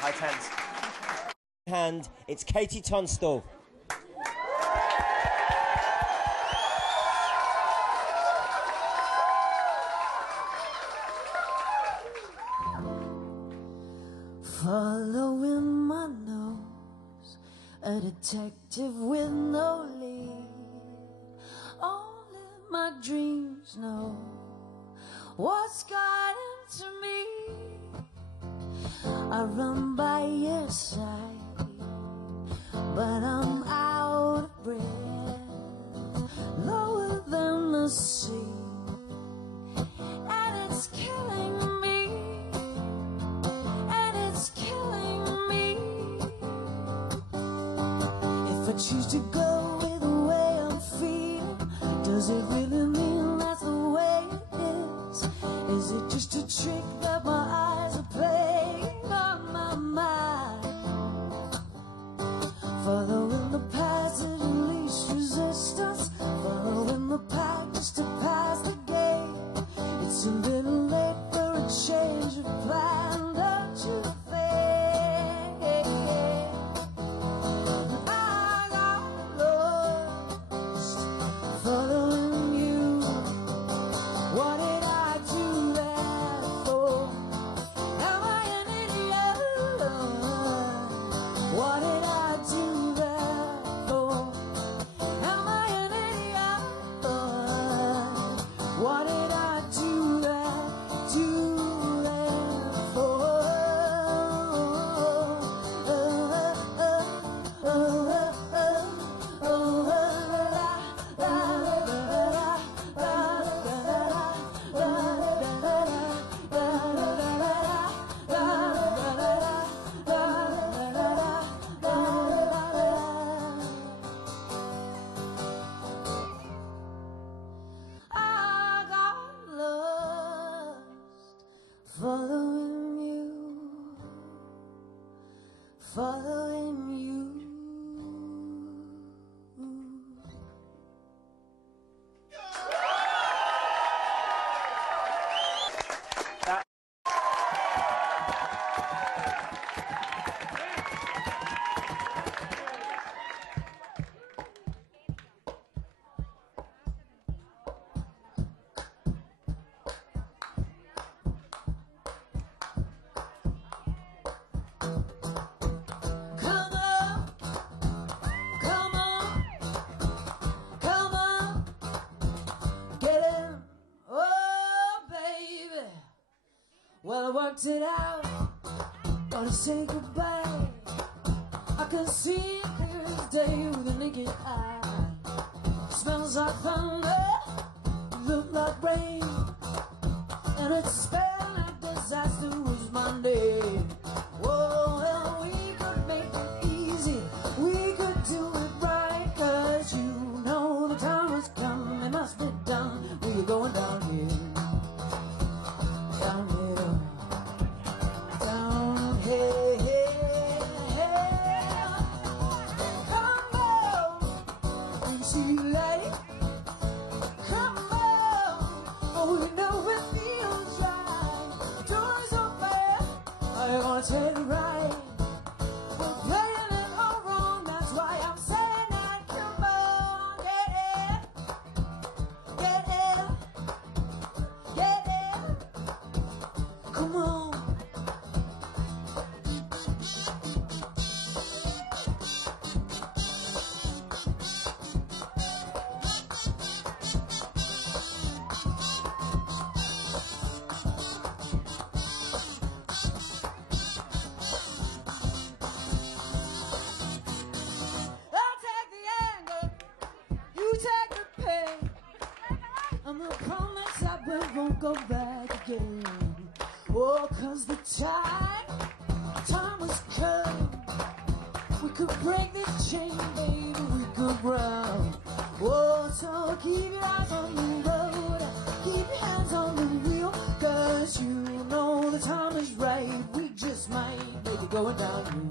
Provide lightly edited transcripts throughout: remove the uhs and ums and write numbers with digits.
High tens. And it's Katie Tunstall. Following my nose, a detective with no lead. Only my dreams know what's got into me. I run by your side, but I'm out of breath, lower than the sea, and it's killing me, and it's killing me. If I choose to go with the way I'm feeling, does it really mean that's the way it is? Is it just a trick that my eyes are playing on my mind? Following the passage of least resistance, following the pack just to pass the gate. It's a little late for a change of plan, don't you think? I got lost following you. What did I do that for? Am I an idiot? What did I do that for? Am I an idiot? What did I do that for? I got lost following you, following you. Come on, come on, come on, get in, oh baby. Well, I worked it out, gonna say goodbye. I can see it clear as day with a naked eye. Smells like thunder, look like rain, and it spelled like disaster was my name. Whoa, well, we could make it easy, we could do it right, 'cause you know the time has come, it must be done. We are going down here, down here, down here. Come on, easy lady, come on, oh, we know it feels right. The door's open, are you gonna take it right? We're playing it all wrong, that's why I'm saying that. Come on, get in, get in, get in. Come on. I'll take the anger, you take the pain. I'm gonna promise that we won't go back again. Oh, 'cause the time was come. We could break this chain, baby, we could run. Oh, so keep your eyes on the road, keep your hands on the wheel, 'cause you know the time is right. We just might make it going down here.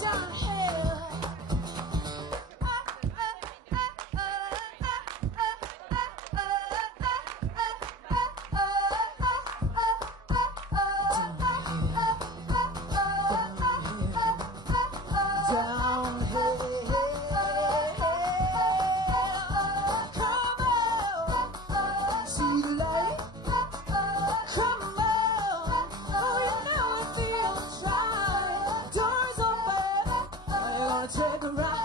Down here. take a ride.